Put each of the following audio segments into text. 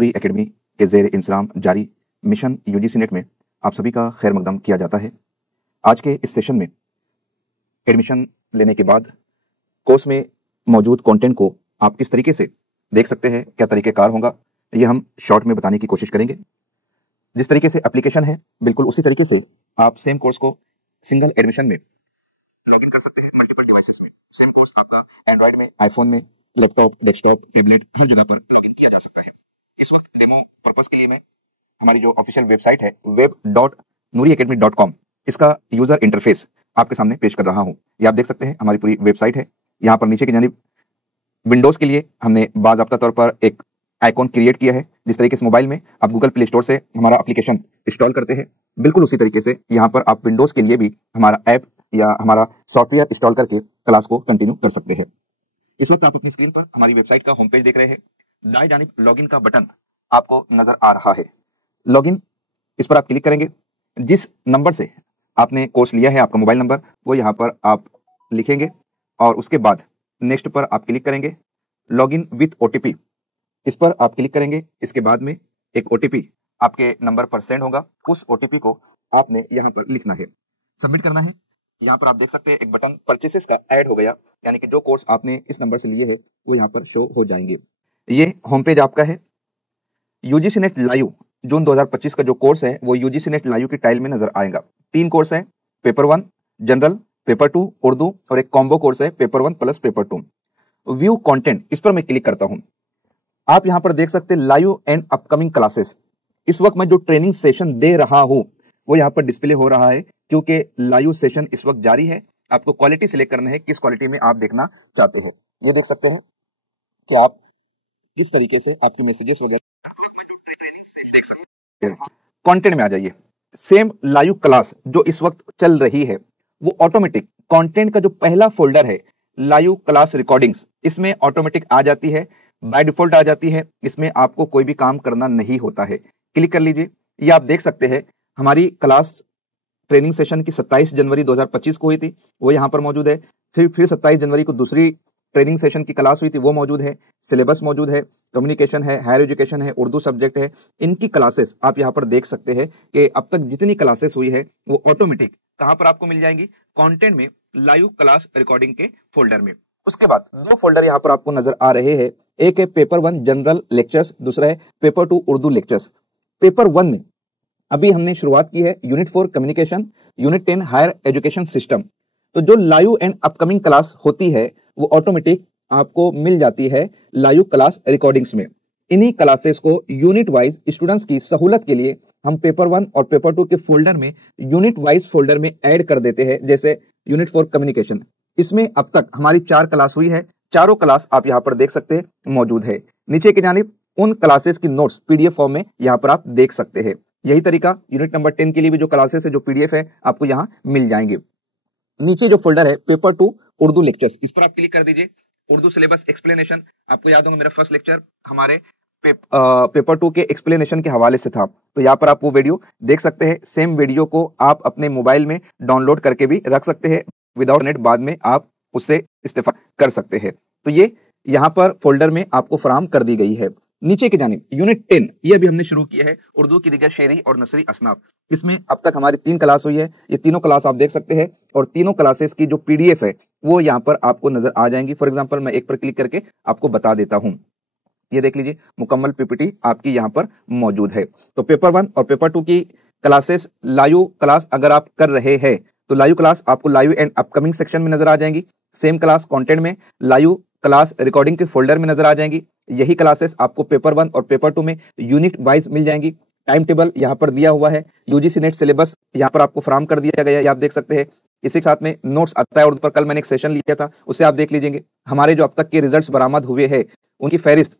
नूरी academy के ज़ेर इंसराम जारी मिशन यूजीसी नेट में आप सभी का खैर मकदम किया जाता है। आज के इस सेशन में एडमिशन लेने के बाद कोर्स में मौजूद कंटेंट को आप किस तरीके से देख सकते हैं, क्या तरीक़ेकार होगा, ये हम शॉर्ट में बताने की कोशिश करेंगे। जिस तरीके से एप्लीकेशन है बिल्कुल उसी तरीके से आप सेम कोर्स को सिंगल एडमिशन में लॉगिन कर सकते हैं मल्टीपल डिवाइसेस में। सेम कोर्स आपका एंड्रॉयड में, आईफोन में, लैपटॉप, डेस्कटॉप, टैबलेट हर जगह पर लॉगिन किया जा सकता है। इस वक्त डेमो पर्पस के लिए मैं हमारी जो ऑफिशियल वेबसाइट है web.nuriacademy.com इसका यूजर इंटरफेस आपके सामने पेश कर रहा हूं। ये आप देख सकते हैं हमारी पूरी वेबसाइट है। यहाँ पर नीचे की जानिब विंडोज के लिए हमने बाज़ाब्ता तौर पर एक आइकॉन क्रिएट किया है। जिस तरीके से मोबाइल में आप गूगल प्ले स्टोर से हमारा एप्लीकेशन इंस्टॉल करते हैं, बिल्कुल उसी तरीके से यहाँ पर आप विंडोज के लिए भी हमारा ऐप या हमारा सॉफ्टवेयर इंस्टॉल करके क्लास को कंटिन्यू कर सकते हैं। इस वक्त आप अपनी स्क्रीन पर हमारी वेबसाइट का होम पेज देख रहे हैं। दाएं जानिब लॉगिन का बटन आपको नजर आ रहा है। लॉगिन, इस पर आप क्लिक करेंगे। जिस नंबर से आपने कोर्स लिया है, आपका मोबाइल नंबर, वो यहाँ पर आप लिखेंगे और उसके बाद नेक्स्ट पर आप क्लिक करेंगे। लॉगिन विथ ओटीपी, इस पर आप क्लिक करेंगे। इसके बाद में एक ओटीपी आपके नंबर पर सेंड होगा। उस ओटीपी को आपने यहाँ पर लिखना है, सबमिट करना है। यहाँ पर आप देख सकते हैं एक बटन परचेसेस का ऐड हो गया, यानी कि जो कोर्स आपने इस नंबर से लिए है वो यहाँ पर शो हो जाएंगे। ये होम पेज आपका है। यूजीसी नेट लाइव जून 2025 का जो कोर्स है वो यूजीसी नेट लाइव की टाइल में नजर आएगा। 3 कोर्स है, पेपर 1 जनरल, पेपर 2 उर्दू और एक कॉम्बो कोर्स है paper 1 plus paper 2। View content, इस पर मैं क्लिक करता हूं। आप यहां पर देख सकते हैं लाइव एंड अपकमिंग क्लासेस। इस वक्त मैं जो ट्रेनिंग सेशन दे रहा हूं वो यहाँ पर डिस्प्ले हो रहा है, क्योंकि लाइव सेशन इस वक्त जारी है। आपको क्वालिटी सिलेक्ट करना है, किस क्वालिटी में आप देखना चाहते हो। ये देख सकते हैं कि आप किस तरीके से आपके मैसेजेस वगैरह कंटेंट में आ जाइए। सेम लाइव क्लास जो इस वक्त चल रही है वो ऑटोमेटिक कंटेंट का जो पहला फोल्डर है लाइव क्लास रिकॉर्डिंग्स, इसमें ऑटोमेटिक आ जाती है, बाय डिफॉल्ट आ जाती है। इसमें आपको कोई भी काम करना नहीं होता है। क्लिक कर लीजिए। ये आप देख सकते हैं हमारी क्लास ट्रेनिंग सेशन की 27 जनवरी 2025 को हुई थी, वो यहाँ पर मौजूद है। फिर 27 जनवरी को दूसरी ट्रेनिंग सेशन की क्लास हुई थी, वो मौजूद है। सिलेबस मौजूद है, कम्युनिकेशन है, हायर एजुकेशन है, उर्दू सब्जेक्ट है। इनकी क्लासेस आप यहाँ पर देख सकते हैं कि अब तक जितनी क्लासेस हुई है वो ऑटोमेटिक कहाँ पर आपको मिल जाएंगी, कंटेंट में, लाइव क्लास रिकॉर्डिंग के फोल्डर में। उसके बाद 2 फोल्डर यहाँ पर आपको नजर आ रहे हैं। एक है पेपर 1 जनरल लेक्चर्स, दूसरा है पेपर 2 उर्दू लेक्चर्स। पेपर 1 में अभी हमने शुरुआत की है unit 4 communication, unit 10 higher education system. तो जो लाइव एंड अपकमिंग क्लास होती है वो ऑटोमेटिक आपको मिल जाती है लाइव क्लास रिकॉर्डिंग्स में। इन्हीं क्लासेस को यूनिट वाइज स्टूडेंट्स की सहूलत के लिए हम पेपर 1 और पेपर 2 के फोल्डर में यूनिट वाइज फोल्डर में ऐड कर देते हैं। जैसे यूनिट 4 कम्युनिकेशन, इसमें अब तक हमारी 4 क्लास हुई है। चारों क्लास आप यहाँ पर देख सकते हैं मौजूद है। नीचे की जानिब उन क्लासेस की नोट्स पीडीएफ फॉर्म में यहाँ पर आप देख सकते हैं। यही तरीका यूनिट नंबर 10 के लिए भी जो क्लासेस है, जो पीडीएफ है, आपको यहाँ मिल जाएंगे। नीचे जो फोल्डर है पेपर 2 उर्दू लेक्चर्स, इस पर आप क्लिक कर दीजिए। उर्दू सिलेबस एक्सप्लेनेशन, आपको याद होगा मेरा फर्स्ट लेक्चर हमारे पेपर 2 के एक्सप्लेनेशन के हवाले से था, तो यहाँ पर आप वो वीडियो देख सकते हैं। सेम वीडियो को आप अपने मोबाइल में डाउनलोड करके भी रख सकते हैं विदाउट नेट, बाद में आप उससे इस्तेफाद कर सकते हैं। तो ये यहाँ पर फोल्डर में आपको फराहम कर दी गई है। नीचे की जानिब यूनिट 10, ये अभी हमने शुरू किया है, उर्दू की दिगर शेरी और नसरी असनाफ। इसमें अब तक हमारी 3 क्लास हुई है। ये तीनों क्लास आप देख सकते हैं और तीनों क्लासेस की जो पीडीएफ है वो यहाँ पर आपको नजर आ जाएंगी। फॉर एग्जांपल मैं एक पर क्लिक करके आपको बता देता हूँ। ये देख लीजिए, मुकम्मल पीपीटी आपकी यहाँ पर मौजूद है। तो पेपर 1 और पेपर 2 की क्लासेस लाइव क्लास अगर आप कर रहे हैं तो लाइव क्लास आपको लाइव एंड अपकमिंग सेक्शन में नजर आ जाएंगी। सेम क्लास कंटेंट में लाइव क्लास रिकॉर्डिंग के फोल्डर में नजर आ जाएंगी। यही क्लासेस आपको पेपर 1 और पेपर 2 में यूनिट वाइज मिल जाएंगी। टाइम टेबल यहाँ पर दिया हुआ है। यूजीसी नेट सिलेबस यहाँ पर आपको फराहम कर दिया गया है, आप देख सकते हैं। इसी के साथ में नोट्स आता है उर्दू पर, कल मैंने एक सेशन लिया था, उसे आप देख लीजिएंगे। हमारे जो अब तक के रिजल्ट्स बरामद हुए हैं उनकी फहरिस्त दी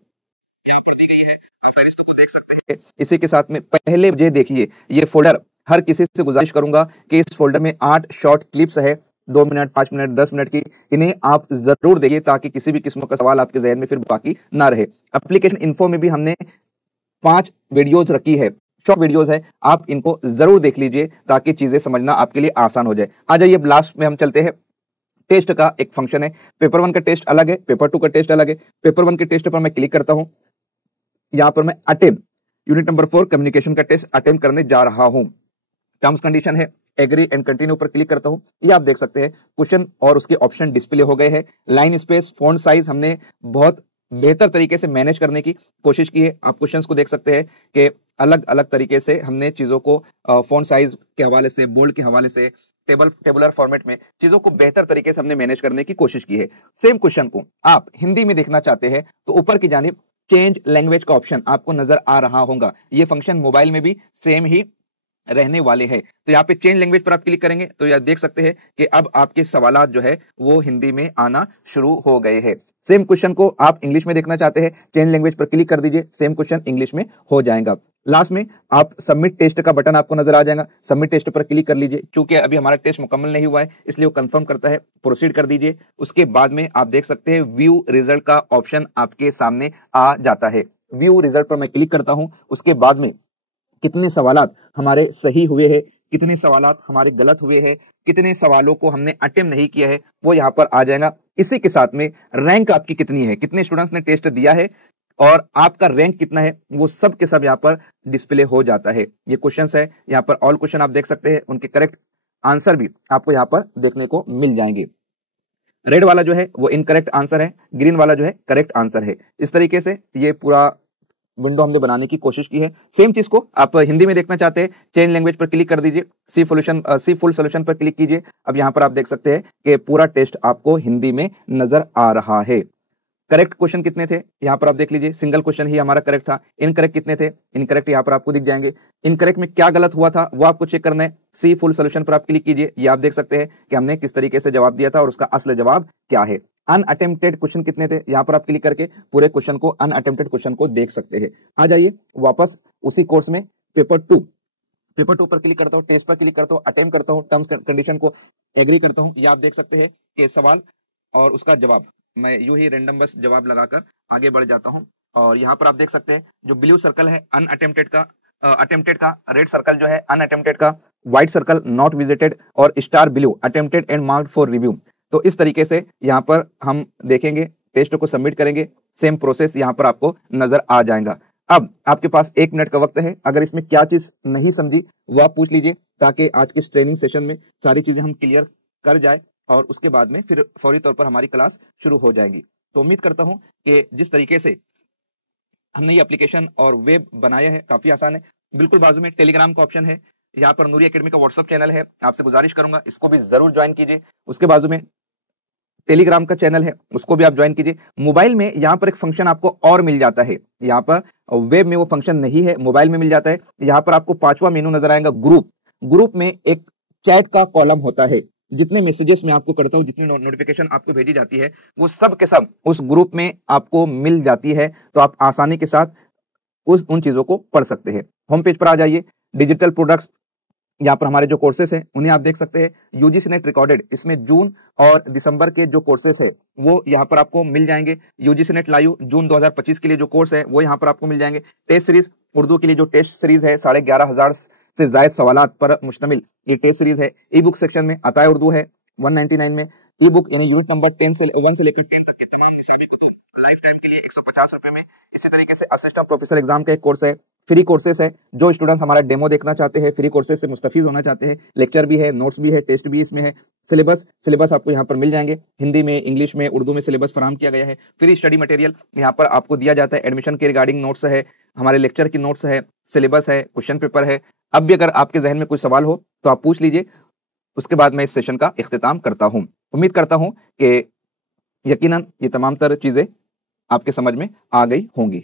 गई है, फहरिस्त को देख सकते हैं। इसी के साथ में पहले मुझे देखिए ये फोल्डर, हर किसी से गुजारिश करूंगा कि इस फोल्डर में 8 शॉर्ट क्लिप्स है, 2 मिनट, 5 मिनट, 10 मिनट की। इन्हें आप जरूर देखिए ताकि किसी भी किस्म का सवाल आपके जहन में फिर बाकी ना रहे। एप्लीकेशन इन्फो में भी हमने 5 वीडियोज रखी है, शॉर्ट वीडियोज है, आप इनको जरूर देख लीजिए ताकि चीजें समझना आपके लिए आसान हो जाए। आ जाइए लास्ट में हम चलते हैं। टेस्ट का एक फंक्शन है। पेपर 1 का टेस्ट अलग है, पेपर 2 का टेस्ट अलग है। पेपर 1 के टेस्ट पर मैं क्लिक करता हूं। यहाँ पर मैं अटेम्प्ट यूनिट नंबर 4 कम्युनिकेशन का टेस्ट अटेम्प्ट करने जा रहा हूँ। टर्म्स कंडीशन है, एग्री एंड कंटिन्यू पर क्लिक करता हूँ। ये आप देख सकते हैं क्वेश्चन और उसके ऑप्शन डिस्प्ले हो गए हैं। लाइन स्पेस, फॉन्ट साइज हमने बहुत बेहतर तरीके से मैनेज करने की कोशिश की है। आप क्वेश्चंस को देख सकते हैं कि अलग अलग तरीके से हमने चीजों को फॉन्ट साइज के हवाले से, बोल्ड के हवाले से, टेबुलर फॉर्मेट में चीजों को बेहतर तरीके से हमने मैनेज करने की कोशिश की है। सेम क्वेश्चन को आप हिंदी में देखना चाहते हैं तो ऊपर की जानिब चेंज लैंग्वेज का ऑप्शन आपको नजर आ रहा होगा। ये फंक्शन मोबाइल में भी सेम ही रहने वाले हैं। तो यहाँ पे चेंज लैंग्वेज पर आप क्लिक करेंगे तो यह देख सकते हैं कि अब आपके सवालात जो है वो हिंदी में आना शुरू हो गए हैं। सेम क्वेश्चन को आप इंग्लिश में देखना चाहते हैं, चेंज लैंग्वेज पर क्लिक कर दीजिए, सेम क्वेश्चन इंग्लिश में हो जाएगा। लास्ट में आप सबमिट टेस्ट का बटन आपको नजर आ जाएगा, सबमिट टेस्ट पर क्लिक कर लीजिए। चूंकि अभी हमारा टेस्ट मुकम्मल नहीं हुआ है इसलिए वो कंफर्म करता है, प्रोसीड कर दीजिए। उसके बाद में आप देख सकते हैं व्यू रिजल्ट का ऑप्शन आपके सामने आ जाता है। व्यू रिजल्ट पर मैं क्लिक करता हूं। उसके बाद में कितने सवालात हमारे सही हुए हैं, कितने सवालात हमारे गलत हुए हैं, कितने सवालों को हमने अटेम्प्ट नहीं किया है वो यहाँ पर आ जाएगा। इसी के साथ में रैंक आपकी कितनी है, कितने स्टूडेंट्स ने टेस्ट दिया है और आपका रैंक कितना है वो सब के सब यहाँ पर डिस्प्ले हो जाता है। ये क्वेश्चंस है, यहाँ पर ऑल क्वेश्चन आप देख सकते हैं, उनके करेक्ट आंसर भी आपको यहाँ पर देखने को मिल जाएंगे। रेड वाला जो है वो इनकरेक्ट आंसर है, ग्रीन वाला जो है करेक्ट आंसर है। इस तरीके से ये पूरा विंडो हमने बनाने की कोशिश की है। सेम चीज को आप हिंदी में देखना चाहते हैं, चेंज लैंग्वेज पर क्लिक कर दीजिए, सी फुल सोल्यूशन पर क्लिक कीजिए। अब यहाँ पर आप देख सकते हैं कि पूरा टेस्ट आपको हिंदी में नजर आ रहा है। करेक्ट क्वेश्चन कितने थे यहाँ पर आप देख लीजिए, सिंगल क्वेश्चन ही हमारा करेक्ट था। इनकरेक्ट कितने थे, इनकरेक्ट यहाँ पर आपको दिख जाएंगे। इनकरेक्ट में क्या गलत हुआ था वो आपको चेक करना है, सी फुल सोल्यूशन पर आप क्लिक कीजिए। ये आप देख सकते हैं कि हमने किस तरीके से जवाब दिया था और उसका असली जवाब क्या है। अनअटेम्प्टेड क्वेश्चन कितने थे, यहाँ पर आप क्लिक करके पूरे क्वेश्चन को, अनअटेम्प्टेड क्वेश्चन को देख सकते हैं। आ जाइए वापस उसी कोर्स में पेपर 2 पर क्लिक करता हूँ, टेस्ट पर क्लिक करता हूँ, अटेम्प्ट करता हूँ, टर्म्स कंडीशन को एग्री करता हूँ। ये आप देख सकते हैं कि सवाल और उसका जवाब मैं यूं ही रैंडम बस जवाब लगाकर आगे बढ़ जाता हूं। और यहाँ पर आप देख सकते हैं जो ब्लू सर्कल है अनअटेम्प्टेड का, अटेम्प्टेड का, रेड सर्कल जो है अनअटेम्प्टेड का, व्हाइट सर्कल नॉट विजिटेड और star blue attempted and marked for review. तो इस तरीके से यहाँ पर हम देखेंगे, टेस्ट को सबमिट करेंगे, सेम प्रोसेस यहाँ पर आपको नजर आ जाएगा। अब आपके पास 1 मिनट का वक्त है, अगर इसमें क्या चीज नहीं समझी वो आप पूछ लीजिए ताकि आज के इस ट्रेनिंग सेशन में सारी चीजें हम क्लियर कर जाए और उसके बाद में फिर फौरी तौर पर हमारी क्लास शुरू हो जाएगी। तो उम्मीद करता हूं कि जिस तरीके से हमने ये एप्लीकेशन और वेब बनाया है काफी आसान है। बिल्कुल बाजू में टेलीग्राम का ऑप्शन है, यहाँ पर नूरी एकेडमी का व्हाट्सएप चैनल है, आपसे गुजारिश करूंगा इसको भी जरूर ज्वाइन कीजिए। उसके बाजू में टेलीग्राम का चैनल है, उसको भी आप ज्वाइन कीजिए। मोबाइल में यहाँ पर एक फंक्शन आपको और मिल जाता है, यहाँ पर वेब में वो फंक्शन नहीं है, मोबाइल में मिल जाता है। यहाँ पर आपको 5वां मेनू नजर आएगा, ग्रुप में एक चैट का कॉलम होता है। जितने मैसेजेस मैं आपको करता हूं, जितनी नोटिफिकेशन आपको भेजी जाती है वो सब के सब उस ग्रुप में आपको मिल जाती है। तो आप आसानी के साथ उन चीजों को पढ़ सकते हैं। होम पेज पर आ जाइए, डिजिटल प्रोडक्ट्स, यहाँ पर हमारे जो कोर्सेस है उन्हें आप देख सकते हैं। यूजीसी नेट रिकॉर्डेड, इसमें जून और दिसंबर के जो कोर्सेस है वो यहाँ पर आपको मिल जाएंगे। यूजीसी नेट लाइव जून 2025 के लिए जो कोर्स है वो यहाँ पर आपको मिल जाएंगे। टेस्ट सीरीज उर्दू के लिए जो टेस्ट सीरीज है 11,500 से जायद सवालात पर मुश्तमिल ये टेस्ट सीरीज है। ई बुक सेक्शन में अताए उर्दू है 199 में। ई बुक यानी यूनिट नंबर 1 से लेकर 10 तक के तमाम निसाबी कुतुब लाइफ टाइम के लिए 150 रुपए में। इसी तरीके से असिस्टेंट प्रोफेसर एग्जाम का एक कोर्स है, फ्री कोर्सेस है। जो स्टूडेंट्स हमारा डेमो देखना चाहते हैं, फ्री कोर्सेज से मुस्तफीज होना चाहते हैं, लेक्चर भी है, नोट्स भी है, टेस्ट भी इसमें है। सिलेबस आपको यहाँ पर मिल जाएंगे, हिंदी में, इंग्लिश में, उर्दू में सिलेबस फराहम किया गया है। फ्री स्टडी मटेरियल यहाँ पर आपको दिया जाता है। एडमिशन के रिगार्डिंग नोट्स है, हमारे लेक्चर की नोट्स है, सिलेबस है, क्वेश्चन पेपर है। अब भी अगर आपके जहन में कोई सवाल हो तो आप पूछ लीजिए, उसके बाद मैं इस सेशन का इख्तिताम करता हूं। उम्मीद करता हूं कि यकीनन ये तमाम तरह चीजें आपके समझ में आ गई होंगी।